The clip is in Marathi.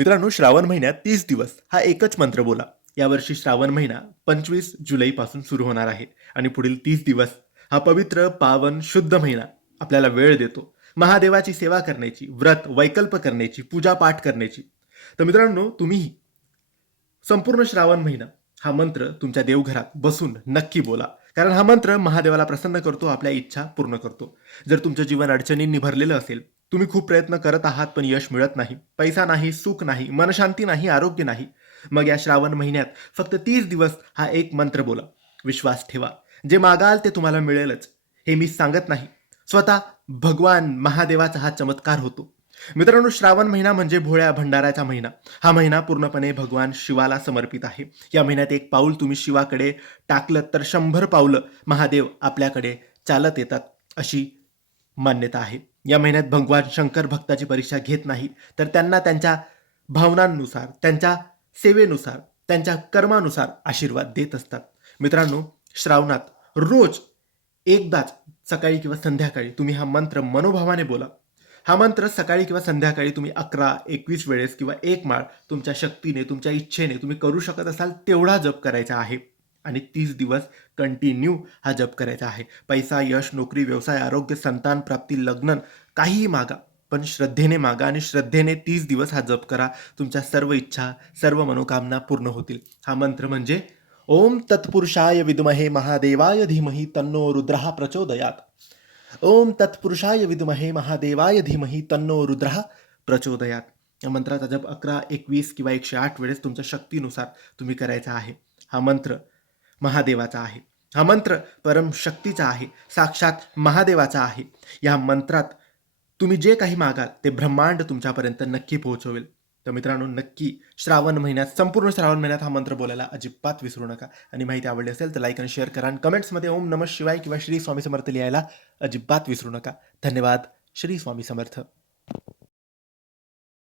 मित्रांनो श्रावण महिन्यात तीस दिवस हा एकच मंत्र बोला. यावर्षी श्रावण महिना पंचवीस जुलैपासून सुरू होणार आहे. आणि पुढील तीस दिवस हा पवित्र पावन शुद्ध महिना आपल्याला वेळ देतो. महादेवाची सेवा करण्याची व्रत वैकल्प करण्याची पूजा पाठ करण्याची. तर मित्रांनो तुम्हीही संपूर्ण श्रावण महिना हा मंत्र तुमच्या देवघरात बसून नक्की बोला. कारण हा मंत्र महादेवाला प्रसन्न करतो आपल्या इच्छा पूर्ण करतो. जर तुमचं जीवन अडचणींनी भरलेलं असेल तुम्ही खूप प्रयत्न करत आहात पण यश मिळत नाही. पैसा नाही सुख नाही मनशांती नाही आरोग्य नाही. मग या श्रावण महिन्यात फक्त तीस दिवस हा एक मंत्र बोला. विश्वास ठेवा. जे मागाल ते तुम्हाला मिळेलच. हे मी सांगत नाही. स्वतः भगवान महादेवाचा हा चमत्कार होतो. मित्रांनो श्रावण महिना म्हणजे भोळ्या भंडाराचा महिना. हा महिना पूर्णपणे भगवान शिवाला समर्पित आहे. या महिन्यात एक पाऊल तुम्ही शिवाकडे टाकलं तर शंभर पावलं महादेव आपल्याकडे चालत येतात अशी मान्यता आहे. या महिन्यात भगवान शंकर भक्ताची परीक्षा घेत नाही तर त्यांना त्यांच्या भावनांनुसार त्यांच्या सेवेनुसार त्यांच्या कर्मानुसार आशीर्वाद देत असतात. मित्रांनो श्रावणात रोज एकदाच सकाळी किंवा संध्याकाळी तुम्ही हा मंत्र मनोभावाने बोला. हा मंत्र सकाळी किंवा संध्याकाळी तुम्ही अकरा एकवीस वेळेस किंवा एक माळ तुमच्या शक्तीने तुमच्या इच्छेने तुम्ही करू शकत असाल तेवढा जप करायचा आहे. आणि तीस दिवस कंटिन्यू हा जप करायचा आहे. पैसा यश नोकरी व्यवसाय आरोग्य संतान प्राप्ती लग्न काहीही मागा पण श्रद्धेने मागा आणि श्रद्धेने तीस दिवस हा जप करा. तुमच्या सर्व इच्छा सर्व मनोकामना पूर्ण होतील. हा मंत्र म्हणजे ओम तत्पुरुषाय विद्महे महादेवाय धीमही तन्नो रुद्रः प्रचोदयात. ओम तत्पुरुषाय विद्महे महादेवाय धीमही तन्नो रुद्रः प्रचोदयात. या मंत्राचा जप अकरा एकवीस किंवा एकशे आठ वेळेस तुमच्या शक्तीनुसार तुम्ही करायचा आहे. हा मंत्र महादेवाचा आहे. हा मंत्र परमशक्तीचा आहे साक्षात महादेवाचा आहे. या मंत्रात तुम्ही जे काही मागाल ते ब्रह्मांड तुमच्यापर्यंत नक्की पोहोचवेल. तर मित्रांनो नक्की श्रावण महिन्यात संपूर्ण श्रावण महिन्यात हा मंत्र बोलायला अजिबात विसरू नका. आणि माहिती आवडली असेल तर लाईक आणि शेअर करा. आणि कमेंट्समध्ये ओम नमः शिवाय किंवा श्री स्वामी समर्थ लिहायला अजिबात विसरू नका. धन्यवाद. श्री स्वामी समर्थ.